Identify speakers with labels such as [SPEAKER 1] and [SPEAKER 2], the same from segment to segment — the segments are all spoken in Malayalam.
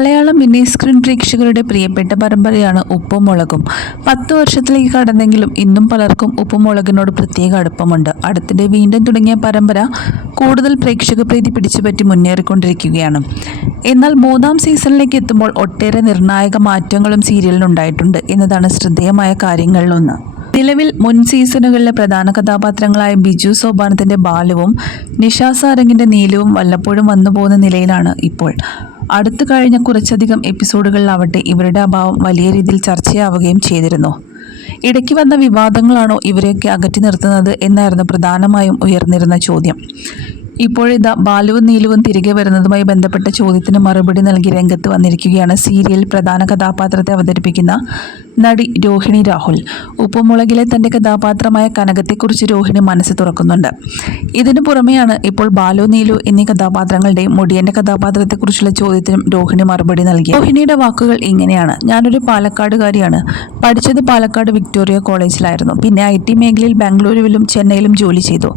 [SPEAKER 1] മലയാളം മിനി സ്ക്രീൻ പ്രേക്ഷകരുടെ പ്രിയപ്പെട്ട പരമ്പരയാണ് ഉപ്പും മുളകും പത്ത് വർഷത്തിലേക്ക് കടന്നെങ്കിലും ഇന്നും പലർക്കും ഉപ്പും മുളകിനോട് പ്രത്യേക അടുപ്പമുണ്ട്. അടുത്തിടെ വീണ്ടും തുടങ്ങിയ പരമ്പര കൂടുതൽ പ്രേക്ഷക പ്രീതി പിടിച്ചുപറ്റി മുന്നേറിക്കൊണ്ടിരിക്കുകയാണ്. എന്നാൽ മൂന്നാം സീസണിലേക്ക് എത്തുമ്പോൾ ഒട്ടേറെ നിർണായക മാറ്റങ്ങളും സീരിയലിനുണ്ടായിട്ടുണ്ട് എന്നതാണ് ശ്രദ്ധേയമായ കാര്യങ്ങളിലൊന്ന്. നിലവിൽ മുൻ സീസണുകളിലെ പ്രധാന കഥാപാത്രങ്ങളായ ബിജു സോപാനത്തിന്റെ ബാലുവും നിഷാ സാരംഗിന്റെ നീലവും വല്ലപ്പോഴും വന്നുപോകുന്ന നിലയിലാണ് ഇപ്പോൾ. അടുത്തു കഴിഞ്ഞ കുറച്ചധികം എപ്പിസോഡുകളിലാവട്ടെ ഇവരുടെ അഭാവം വലിയ രീതിയിൽ ചർച്ചയാവുകയും ചെയ്തിരുന്നു. ഇടയ്ക്ക് വന്ന വിവാദങ്ങളാണോ ഇവരെയൊക്കെ അകറ്റി നിർത്തുന്നത് എന്നായിരുന്നു പ്രധാനമായും ഉയർന്നിരുന്ന ചോദ്യം. ഇപ്പോഴിതാ ബാലുവും നീലുവും തിരികെ വരുന്നതുമായി ബന്ധപ്പെട്ട ചോദ്യത്തിന് മറുപടി നൽകി രംഗത്ത് വന്നിരിക്കുകയാണ് സീരിയൽ പ്രധാന കഥാപാത്രത്തെ അവതരിപ്പിക്കുന്ന നടി രോഹിണി രാഹുൽ. ഉപ്പുമുളകിലെ തന്റെ കഥാപാത്രമായ കനകത്തെക്കുറിച്ച് രോഹിണി മനസ്സ് തുറക്കുന്നുണ്ട്. ഇതിനു പുറമെയാണ് ഇപ്പോൾ ബാലു നീലു എന്നീ കഥാപാത്രങ്ങളുടെ മുടിയന്റെ കഥാപാത്രത്തെക്കുറിച്ചുള്ള ചോദ്യത്തിനും രോഹിണി മറുപടി നൽകി രോഹിണിയുടെ വാക്കുകൾ ഇങ്ങനെയാണ്. ഞാനൊരു പാലക്കാടുകാരിയാണ്. പഠിച്ചത് പാലക്കാട് വിക്ടോറിയ കോളേജിലായിരുന്നു. പിന്നെ ഐ ടി മേഖലയിൽ ബാംഗ്ലൂരുവിലും ചെന്നൈയിലും ജോലി ചെയ്തു.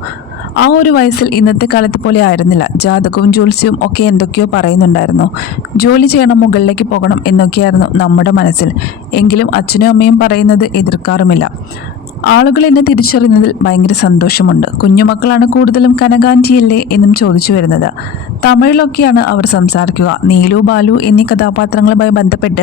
[SPEAKER 1] ആ ഒരു വയസ്സിൽ ഇന്നത്തെ കാലത്ത് പോലെ ആയിരുന്നില്ല. ജാതകവും ജ്യോത്സ്യവും ഒക്കെ എന്തൊക്കെയോ പറയുന്നുണ്ടായിരുന്നു. ജോലി ചെയ്യണം മുകളിലേക്ക് പോകണം എന്നൊക്കെയായിരുന്നു നമ്മുടെ മനസ്സിൽ. എങ്കിലും അച്ഛനും അമ്മയും പറയുന്നത് എതിർക്കാറുമില്ല. ആളുകൾ എന്നെ തിരിച്ചറിയുന്നതിൽ ഭയങ്കര സന്തോഷമുണ്ട്. കുഞ്ഞുമക്കളാണ് കൂടുതലും കനകാന്റിയല്ലേ എന്നും ചോദിച്ചു വരുന്നത്. തമിഴിലൊക്കെയാണ് അവർ സംസാരിക്കുക. നീലു ബാലു എന്നീ കഥാപാത്രങ്ങളുമായി ബന്ധപ്പെട്ട്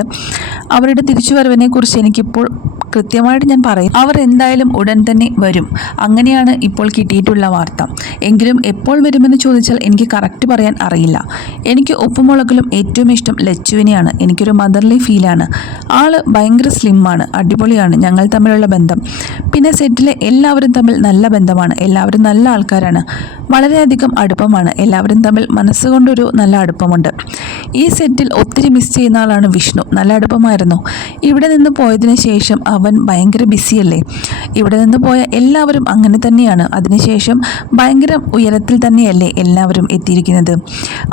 [SPEAKER 1] അവരുടെ തിരിച്ചുവരവിനെ കുറിച്ച് എനിക്കിപ്പോൾ കൃത്യമായിട്ട് ഞാൻ പറയും. അവർ എന്തായാലും ഉടൻ തന്നെ വരും. അങ്ങനെയാണ് ഇപ്പോൾ കിട്ടിയിട്ടുള്ള വാർത്ത. എങ്കിലും എപ്പോൾ വരുമെന്ന് ചോദിച്ചാൽ എനിക്ക് കറക്റ്റ് പറയാൻ അറിയില്ല. എനിക്ക് ഉപ്പുമുളകിലും ഏറ്റവും ഇഷ്ടം ലച്ചുവിനെയാണ്. എനിക്കൊരു മദർലി ഫീലാണ് ആൾ ഭയങ്കര സ്ലിമ്മാണ് അടിപൊളിയാണ്. ഞങ്ങൾ തമ്മിലുള്ള ബന്ധം. പിന്നെ സെറ്റിലെ എല്ലാവരും തമ്മിൽ നല്ല ബന്ധമാണ്. എല്ലാവരും നല്ല ആൾക്കാരാണ്. വളരെയധികം അടുപ്പമാണ്. എല്ലാവരും തമ്മിൽ മനസ്സുകൊണ്ടൊരു നല്ല അടുപ്പമുണ്ട്. ഈ സെറ്റിൽ ഒത്തിരി മിസ് ചെയ്യുന്ന ആളാണ് വിഷ്ണു. നല്ല അടുപ്പമായിരുന്നു. ഇവിടെ നിന്ന് പോയതിനു ശേഷം അവൻ ഭയങ്കര ബിസിയല്ലേ ഇവിടെ നിന്ന് പോയ എല്ലാവരും അങ്ങനെ തന്നെയാണ്. അതിനുശേഷം ഭയങ്കര ഉയരത്തിൽ തന്നെയല്ലേ എല്ലാവരും എത്തിയിരിക്കുന്നത്?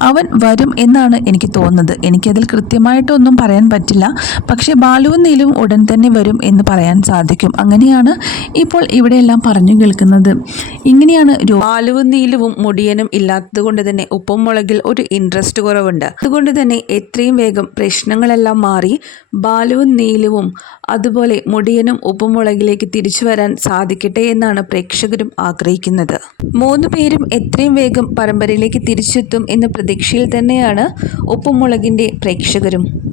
[SPEAKER 1] അവൻ വരും എന്നാണ് എനിക്ക് തോന്നുന്നത്. എനിക്കതിൽ കൃത്യമായിട്ടൊന്നും പറയാൻ പറ്റില്ല. പക്ഷേ ബാലുവും നീലും ഉടൻ തന്നെ വരും എന്ന് പറയാൻ സാധിക്കും. അങ്ങനെയാണ് ഇപ്പോൾ ഇവിടെയെല്ലാം പറഞ്ഞു കേൾക്കുന്നത്. ഇങ്ങനെയാണ് ആലുവും നീലവും മുടിയനും ഇല്ലാത്തത് കൊണ്ട് തന്നെ ഉപ്പും മുളകിൽ ഒരു ഇൻട്രസ്റ്റ് കുറവുണ്ട്. അതുകൊണ്ട് തന്നെ എത്രയും വേഗം പ്രശ്നങ്ങളെല്ലാം മാറി ബാലുവും നീലവും അതുപോലെ മുടിയനും ഉപ്പും മുളകിലേക്ക് തിരിച്ചു വരാൻ സാധിക്കട്ടെ എന്നാണ് പ്രേക്ഷകരും ആഗ്രഹിക്കുന്നത്. മൂന്ന് പേരും എത്രയും വേഗം പരമ്പരയിലേക്ക് തിരിച്ചെത്തും എന്ന പ്രതീക്ഷയിൽ തന്നെയാണ് ഉപ്പും മുളകിന്റെ പ്രേക്ഷകരും.